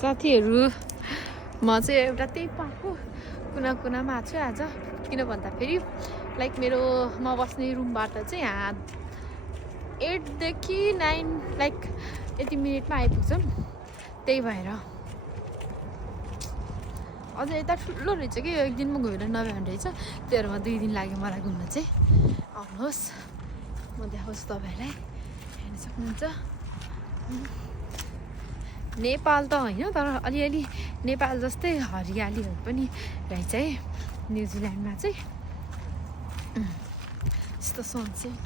साथीहरु म चाहिँ एउटा त्यही पार्कको कुना कुनामा छु आज किन भन्दाखेरि लाइक मेरो म बस्ने रुमबाट चाहिँ 8 देखि 9 लाइक यति मिनेटमा आइपुग्छौँ त्यही भएर अझ यता ठुलो रहेछ कि एक दिनमा गएर नभ्याउने रहेछ त्यही भएर 2 दिन लाग्यो मलाई घुम्न चाहिँ आउनुहोस् म देखाउँछु तपाईहरुलाई हेर्न सक्नुहुन्छ नेपाल त होइन तर अलिअलि नेपाल जस्तै हरियालीहरू पनि रहेछ है न्युजिल्यान्डमा चाहिँ यस्तो सनसेट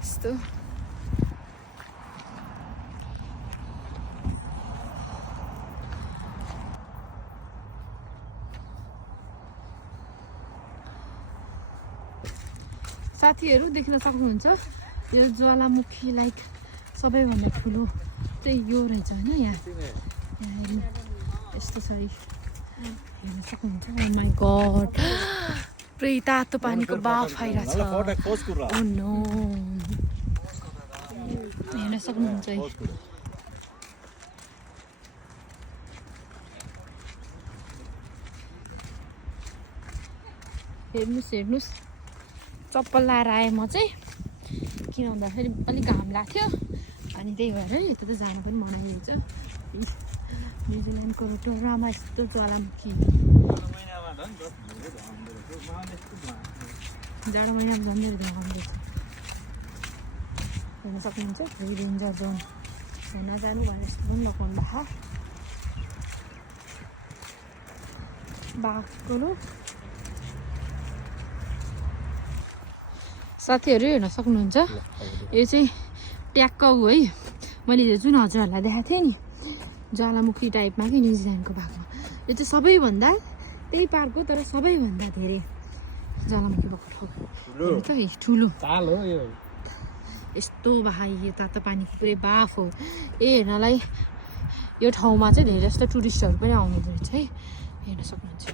यस्तो साथीहरु देख्न सक्नुहुन्छ यो ज्वालामुखी लाइक सबैभन्दा ठुलो चाहिँ यो रहेछ हैन यहाँ यस्तो छ हेर्न सक्नुहुन्छ ओ माय गॉड पुरै तातो पानीको बाफ आइरहेछ ओ नो हेर्न सक्नुहुन्छ हेर्नुस् चप्पल लाएर आएँ म चाहिँ किन भन्दाखेरि अलिक घाम लाग्थ्यो अनि त्यही भएर यता त जानु पनि मनाइन्छ न्युजिल्यान्डको टोरामा यस्तो ज्वालामुखी जाडो महिनामा झन्डै धमाउँदै छ हेर्न सक्नुहुन्छ फ्री रेन्जर जोन हुन जानु भनेर यस्तो पनि लगाउनु भएको बाघको साथीहरु हेर्न सक्नुहुन्छ यो चाहिँ ट्याक्क हो है मैले जुन हजुरहरूलाई देखाएको थिएँ नि ज्वालामुखी टाइपमा कि न्युजिल्यान्डको भागमा यो चाहिँ सबैभन्दा त्यही पार्क हो तर सबैभन्दा धेरै ज्वालामुखी भएको ठाउँ ठुलो ताल हो यो यस्तो भाइ यो तातो पानीको पुरै बाफ हो हेर्नलाई यो ठाउँमा चाहिँ धेरै जस्तो टुरिस्टहरू पनि आउनु रहेछ है हेर्न सक्नुहुन्छ